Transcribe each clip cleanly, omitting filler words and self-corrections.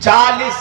40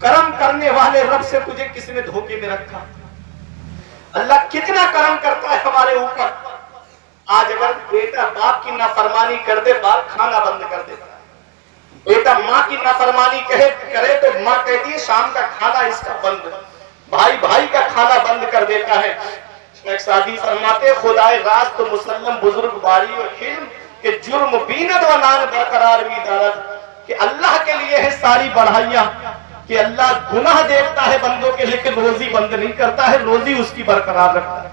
کرم کرنے والے رب سے تجھے کس نے دھوکے میں رکھا؟ اللہ کتنا کرم کرتا ہے ہمارے اوپر. آج اگر بیٹا باپ کی نافرمانی کر دے، باپ کھانا بند کر دیتا ہے. بیٹا ماں کی نافرمانی کرے تو ماں کہتی ہے شام کا کھانا اس کا بند. بھائی بھائی کا کھانا بند کر دیتا ہے. شیخ سعدی فرماتے خدائے راست مسلم بزرگ باری و حلم کہ جرم بیند و نان برقرار بھی دارد. کہ اللہ کے لیے ہے ساری بڑھائیاں کہ اللہ گناہ دیکھتا ہے بندوں کے لیکن روزی بند نہیں کرتا ہے، روزی اس کی برقرار رکھتا ہے.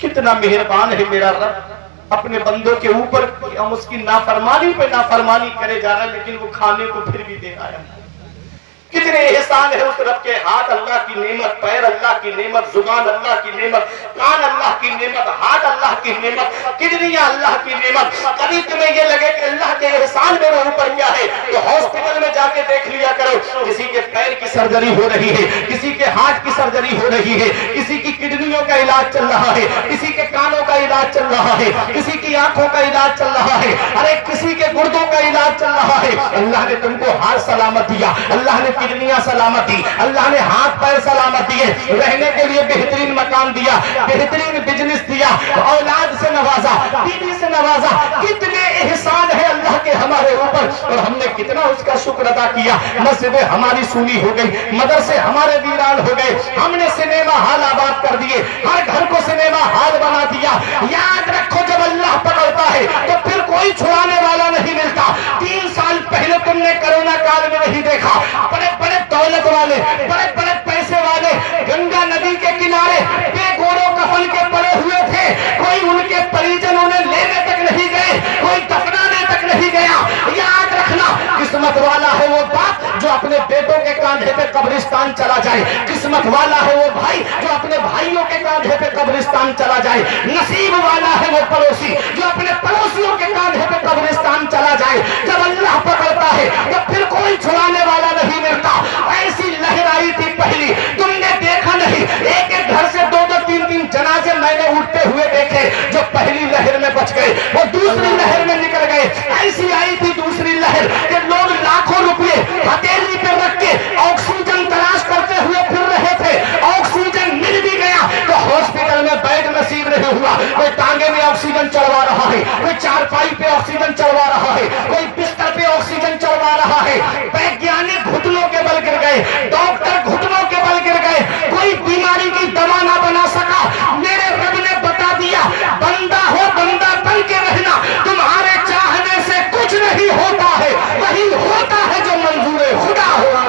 کتنا مہربان ہے میرا رب اپنے بندوں کے اوپر. ہم اس کی نافرمانی پہ نافرمانی کرے جا رہے ہیں لیکن وہ کھانے کو پھر بھی دے رہا ہے. کتنے احسان ہے اس رب کے. ہاتھ اللہ کی نعمت، پیر اللہ کی نعمت، زبان اللہ کی نعمت، کان اللہ کی نعمت، ہاتھ اللہ کی نعمت، کڈنیاں اللہ کی نعمت. کبھی تمہیں یہ لگے کہ اللہ کے احسان میرے اوپر کیا ہے تو ہاسپٹل میں جا کے دیکھ لیا کرو. کسی کے پیر کی سرجری ہو رہی ہے، کسی کے ہاتھ کی سرجری ہو رہی ہے، کسی کی کڈنیوں کا علاج چل رہا ہے، کسی کے کانوں کا علاج چل رہا ہے، کسی کی آنکھوں کا علاج چل رہا ہے، ارے کسی کے گردوں کا علاج چل رہا ہے. اللہ نے تم کو ہاتھ سلامت دیا، اللہ نے کڈنیاں سلامت دی، اللہ نے ہاتھ پیر سلامت دیے، رہنے کے لیے بہترین مکان دیا، بہترین بزنس دیا، اولاد سے نوازا، بیوی سے نوازا. کتنے احسان ہے اللہ کے ہمارے اوپر اور ہم نے کتنا اس کا شکر ادا کیا. مسجدیں ہماری سونی ہو گئی، مدرسے ہمارے ویران ہو گئے، ہم نے سنیما ہال آباد کر دیے، ہر گھر کو سنیما ہال بنا دیا. یاد رکھو جب اللہ پکڑتا ہے تو پھر کوئی چھڑانے والا نہیں ملتا. 3 سال پہلے تم نے کرونا کال میں نہیں دیکھا بڑے بڑے دولت والے، بڑے بڑے پیسے والے گنگا ندی کے کنارے بے گورو کفن کے پڑے ہوئے تھے. کوئی ان کے پریجن انہیں لینے تک نہیں گئے، کوئی دفنانے تک نہیں گیا. یاد رکھنا قسمت والا ہے وہ باپ جو اپنے بیٹوں کے کاندھے پہ قبرستان چلا جائے، قسمت والا ہے وہ بھائی جو اپنے بھائیوں کے کاندھے پہ قبرستان چلا جائے، نصیب والا ہے وہ پڑوسی جو اپنے پڑوسیوں کے کاندھے پہ قبرستان چلا جائے. جب اللہ پکڑتا ہے تو پھر کوئی چھڑانے والا نہیں ملتا. ایسی لہر آئی تھی پہلی، تم نے دیکھا نہیں، ایک ایک گھر سے 2-3 جنازے میں نے اٹھتے ہوئے دیکھے. جو پہلی لہر میں بچ گئے وہ دوسری لہر میں نکل گئے. ایسی آئی تھی دوسری لہر کہ لوگ لاکھوں روپے ہتھیلی پہ رکھ کے آکسیجن تلاش کرتے ہوئے پھر رہے تھے. آکسیجن مل بھی گیا تو ہاسپٹل میں بیڈ نصیب نہیں ہوا. کوئی ٹانگے میں آکسیجن چڑھوا رہا ہے، کوئی چارپائی پہ آکسیجن چڑھوا رہا ہے، کوئی بستر پہ آکسیجن چڑھوا رہا ہے. ویگیانک گھٹنوں کے بل گر گئے، ڈاکٹر گھٹنوں کے بل گر گئے، کوئی بیماری کی دوا نہ بنا سکا. میرے رب نے بتا دیا بندہ ہو بندہ بن کے رہنا، تمہارے چاہنے سے کچھ نہیں ہوتا ہے، وہی ہوتا ہے جو منظور خدا ہوتا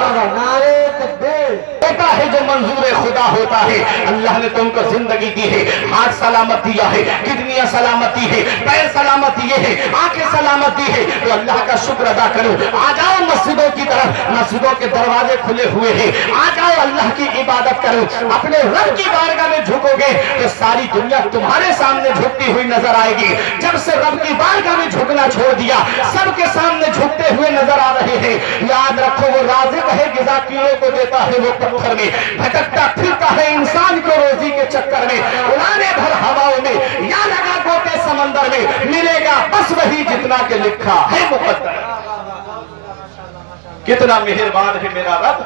ہے، جو منظور خدا ہوتا ہے. اللہ نے تم کو زندگی دی ہے، ہاتھ سلامت دیا ہے، کڈنیاں سلامت دی ہے، پیر سلامت دیے ہیں، آنکھیں سلامت دی ہے تو اللہ کا شکر ادا کرو. آ جاؤ مسجدوں کی طرف، مسجدوں کے دروازے کھلے ہوئے ہیں. آ جاؤ اللہ کی عبادت کرو. اپنے رب کی بارگاہ میں جھکو گے تو ساری دنیا تمہارے سامنے جھکتی ہوئی نظر آئے گی. جب سے رب کی بارگاہ میں جھکنا چھوڑ دیا سب کے سامنے جھکتے ہوئے نظر آ رہے ہیں. یاد رکھو وہ رازق ہے، غذا کیڑوں کو دیتا ہے وہ پتھر میں، بھٹکتا پھرتا ہے انسان کو روزی کے چکر میں. اڑانے بھر ہواؤں میں یا لگا گوتے سمندر میں، ملے گا بس وہی جتنا کہ لکھا ہے مقدر. کتنا مہربان ہے میرا رب.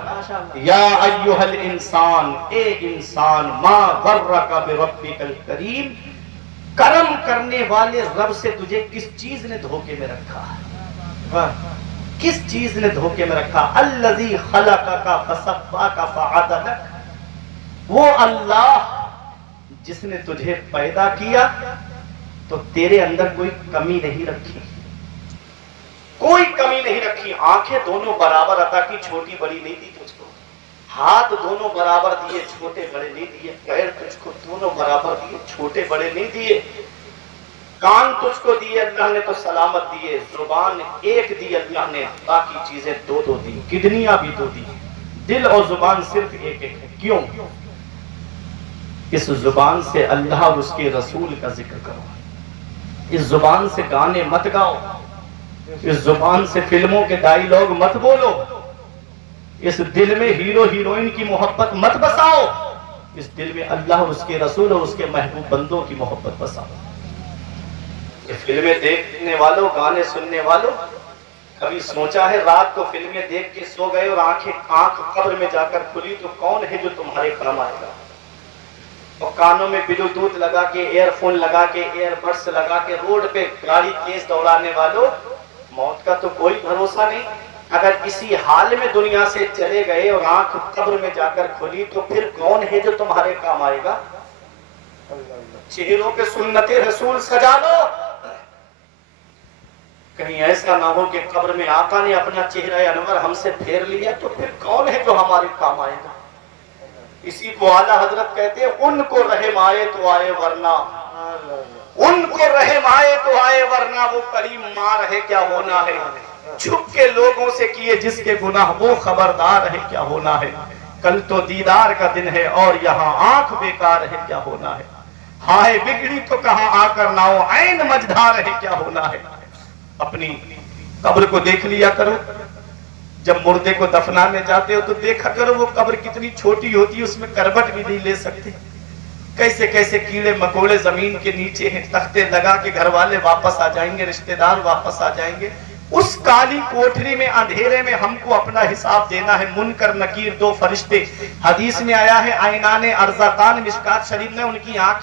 یا ایھا الانسان، اے انسان، ما غرک بربک الکریم، کرم کرنے والے رب سے تجھے کس چیز نے دھوکے میں رکھا؟ کس چیز نے دھوکے میں رکھا؟ الذی خلقک فسواک فعدلک، وہ اللہ جس نے تجھے پیدا کیا تو تیرے اندر کوئی کمی نہیں رکھی، کوئی کمی نہیں رکھی. آنکھیں دونوں برابر عطا کی، چھوٹی بڑی نہیں دی تجھ کو. ہاتھ دونوں برابر دیے، چھوٹے بڑے نہیں دیے. پیر تجھ کو دونوں برابر دیے، چھوٹے بڑے نہیں دیے. کان تجھ کو دیے اللہ نے تو سلامت دیے. زبان ایک دی اللہ نے، باقی چیزیں 2 دی. کڈنیاں بھی 2 دی. دل اور زبان صرف ایک ہے. کیوں؟ اس زبان سے اللہ اور اس کے رسول کا ذکر کرو، اس زبان سے گانے مت گاؤ، اس زبان سے فلموں کے ڈائیلاگ مت بولو، اس دل میں ہیرو ہیروئن کی محبت مت بساؤ، اس دل میں اللہ اور اس کے رسول اور اس کے محبوب بندوں کی محبت بساؤ. یہ فلمیں دیکھنے والوں، گانے سننے والوں، کبھی سوچا ہے رات کو فلمیں دیکھ کے سو گئے اور آنکھ قبر میں جا کر کھلی تو کون ہے جو تمہارے کام آئے گا؟ اور کانوں میں بلوٹوتھ لگا کے، ایئر فون لگا کے، ایئر بڈس لگا کے روڈ پہ گاڑی تیز دوڑانے والوں، موت کا تو کوئی بھروسہ نہیں۔ اگر اسی حال میں دنیا سے چلے گئے اور آنکھ قبر میں جا کر کھلی تو پھر کون ہے جو تمہارے کام آئے گا؟ چہروں پہ سنت رسول سجا لو، کہیں ایسا نہ ہو کہ قبر میں آقا نے اپنا چہرہ انور ہم سے پھیر لیا تو پھر کون ہے جو ہمارے کام آئے گا؟ اسی کو اعلیٰ حضرت کہتے ہیں ان کو رحم آئے تو آئے ورنہ، ان کو رحم آئے تو آئے ورنہ وہ کریم ماں رہے کیا ہونا ہے، چھپ کے لوگوں سے کیے جس کے گناہ وہ خبردار ہے کیا ہونا ہے، کل تو دیدار کا دن ہے اور یہاں آنکھ بیکار ہے کیا ہونا ہے، ہائے بگڑی تو کہاں آ کر ناؤ عین مجدھار ہے کیا ہونا ہے۔ اپنی قبر کو دیکھ لیا کرو، جب مردے کو دفنانے جاتے ہو تو دیکھا کرو وہ قبر کتنی چھوٹی ہوتی ہے، اس میں کربٹ بھی نہیں لے سکتے، کیسے کیسے کیڑے مکوڑے زمین کے نیچے ہیں، تختے لگا کے گھر والے واپس آ جائیں گے، رشتہ دار واپس آ جائیں گے، اس کالی کوٹری میں اندھیرے میں ہم کو اپنا حساب دینا ہے۔ منکر نکیر دو فرشتے، حدیث میں آیا ہے عینان ارزقان، مشکات شریف میں ان کی آنکھ